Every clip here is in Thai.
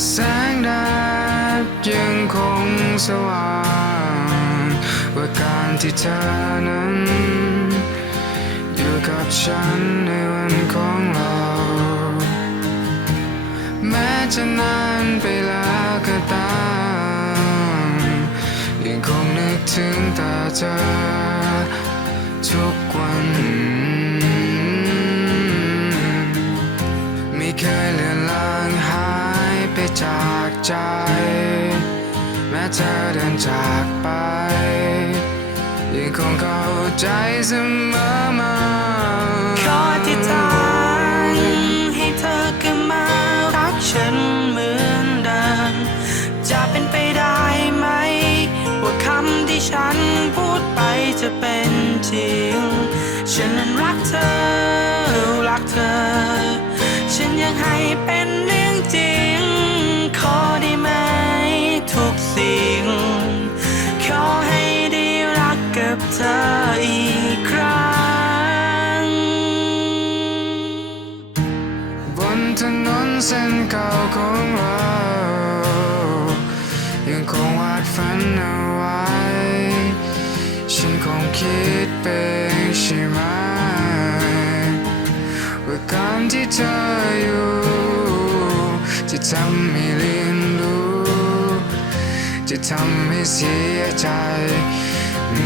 แสงแดดยังคงสว่างว่าการที่เธอนั้น อยู่กับฉันในวันของเรา แม้จะนานไปแล้วก็ตามยังคงนึกถึงตาเธอทุกวัน จากใจ แม้เธอเดินจากไป ยังคงเข้าใจเสมอมาขอที่ทานให้เธอกลับมารักฉันเหมือนเดิม จะเป็นไปได้ไหม ว่าคำที่ฉันพูดไปจะเป็นจริง ฉันนั้นรักเธอ รักเธอ ฉันยังให้เป็น กับเธออีกครั้ง บนถนนเส้นเก่าของเรา ยังคงวาดฝันเอาไว้ ฉันคงคิดเป็นใช่ไหมว่าการที่เธออยู่ จะทำให้เรียนรู้ จะทำให้เสียใจอื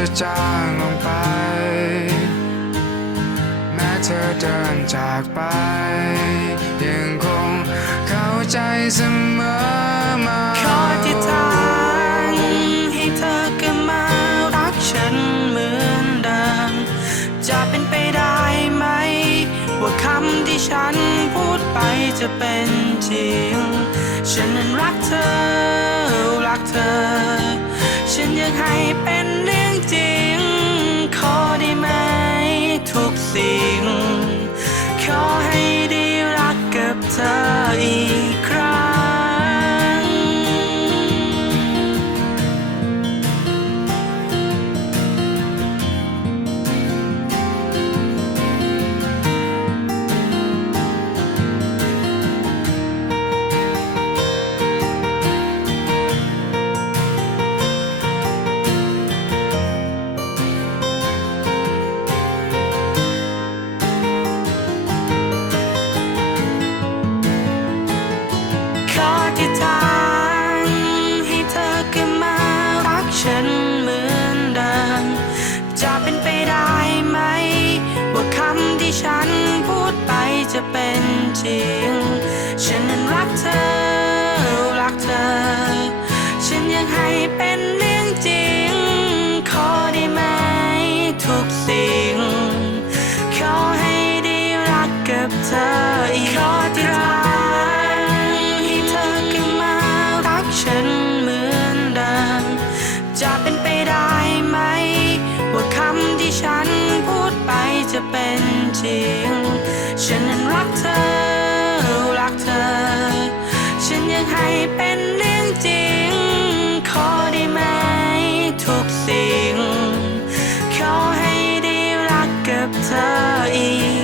จะจางลงไป แม้เธอเดินจากไป ยังคงเข้าใจเสมอมาขอที่ทางให้เธอกลับมารักฉันเหมือนเดิมจะเป็นไปได้ไหม ว่าคำที่ฉันพูดไปจะเป็นจริง ฉันนั้นรักเธอ รักเธอ ฉันอยากให้เป็นเรื่อง จริง ขอได้ไหมทุกสิ่ง ขอให้ได้รักกับเธออีก จริง ฉันนั้นรักเธอ รักเธอ ฉันยังให้เป็น เป็นเรื่องจริง ขอได้ไหมทุกสิ่ง ขอให้ได้รักกับเธออีก